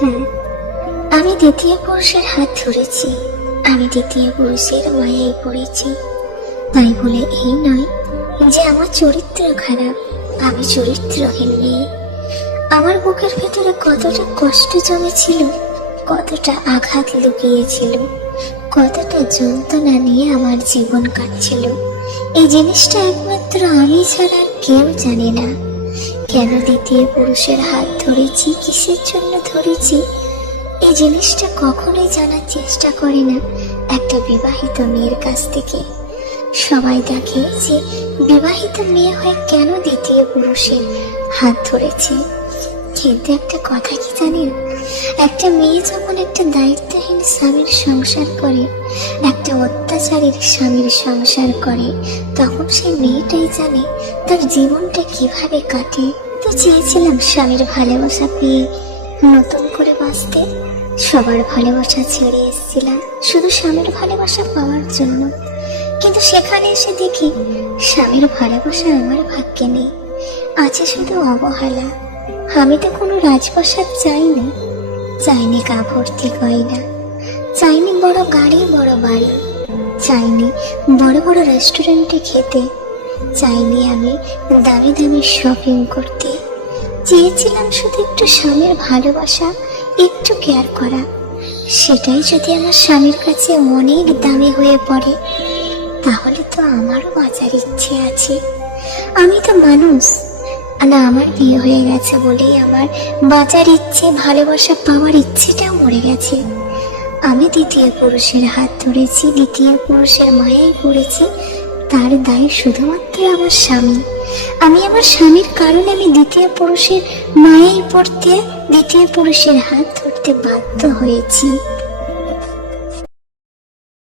হ্যাঁ, আমি দ্বিতীয় পুরুষের হাত ধরেছি, আমি দ্বিতীয় পুরুষের মায়ায় পড়েছি। তাই বলে এই নয় যে আমার চরিত্র খারাপ, আমি চরিত্রহীন মেয়ে। আমার বুকের ভেতরে কতটা কষ্ট জমেছিল, কতটা আঘাত লুকিয়েছিল, কতটা যন্ত্রণা নিয়ে আমার জীবন কাটছিল, এই জিনিসটা একমাত্র আমি ছাড়া আর কেউ জানে না। কেন দ্বিতীয় পুরুষের হাত ধরেছি, কিসের জন্য ধরেছি, এই জিনিসটা কখনোই জানার চেষ্টা করে না একটা বিবাহিত মেয়ের কাছ থেকে। সবাই দেখে যে বিবাহিত মেয়ে হয়ে কেন দ্বিতীয় পুরুষের হাত ধরেছে, কিন্তু একটা কথা কি জানেন, একটা মেয়ে যখন একটা দায়িত্বহীন স্বামীর সংসার করে, একটা অত্যাচারীর স্বামীর সংসার করে, তখন সেই মেয়েটাই জানে তার জীবনটা কিভাবে কাটে। তো চেয়েছিলাম স্বামীর ভালোবাসা পেয়ে নতুন করে বাঁচতে, সবার ভালোবাসা ছেড়ে এসেছিলাম শুধু স্বামীর ভালোবাসা পাওয়ার জন্য। কিন্তু সেখানে এসে দেখি স্বামীর ভালোবাসা আমার ভাগ্যে নেই, আছে শুধু অবহেলা। আমি তো কোনো রাজপ্রাসাদ চাইনি, চাইনি গা ভর্তি গয়না, চাইনি বড় গাড়ি বড় বাড়ি, চাইনি বড় বড় রেস্টুরেন্টে খেতে, চাইনি আমি দামি দামি শপিং করতে। চেয়েছিলাম শুধু একটু স্বামীর ভালোবাসা, একটু কেয়ার করা। সেটাই যদি আমার স্বামীর কাছে অনেক দামি হয়ে পড়ে, তাহলে তো আমারও বাঁচার ইচ্ছে আছে। আমি তো মানুষ না, আমার বিয়ে হয়ে গেছে বলেই আমার বাঁচার ইচ্ছে, ভালোবাসা পাওয়ার ইচ্ছেটাও মরে গেছে। আমি দ্বিতীয় পুরুষের হাত ধরেছি, দ্বিতীয় পুরুষের মায়ায় পড়েছি, তার দায় শুধুমাত্র আমার স্বামী। আমি আমার স্বামীর কারণে আমি দ্বিতীয় পুরুষের মায়ায় পড়তে, দ্বিতীয় পুরুষের হাত ধরতে বাধ্য হয়েছি।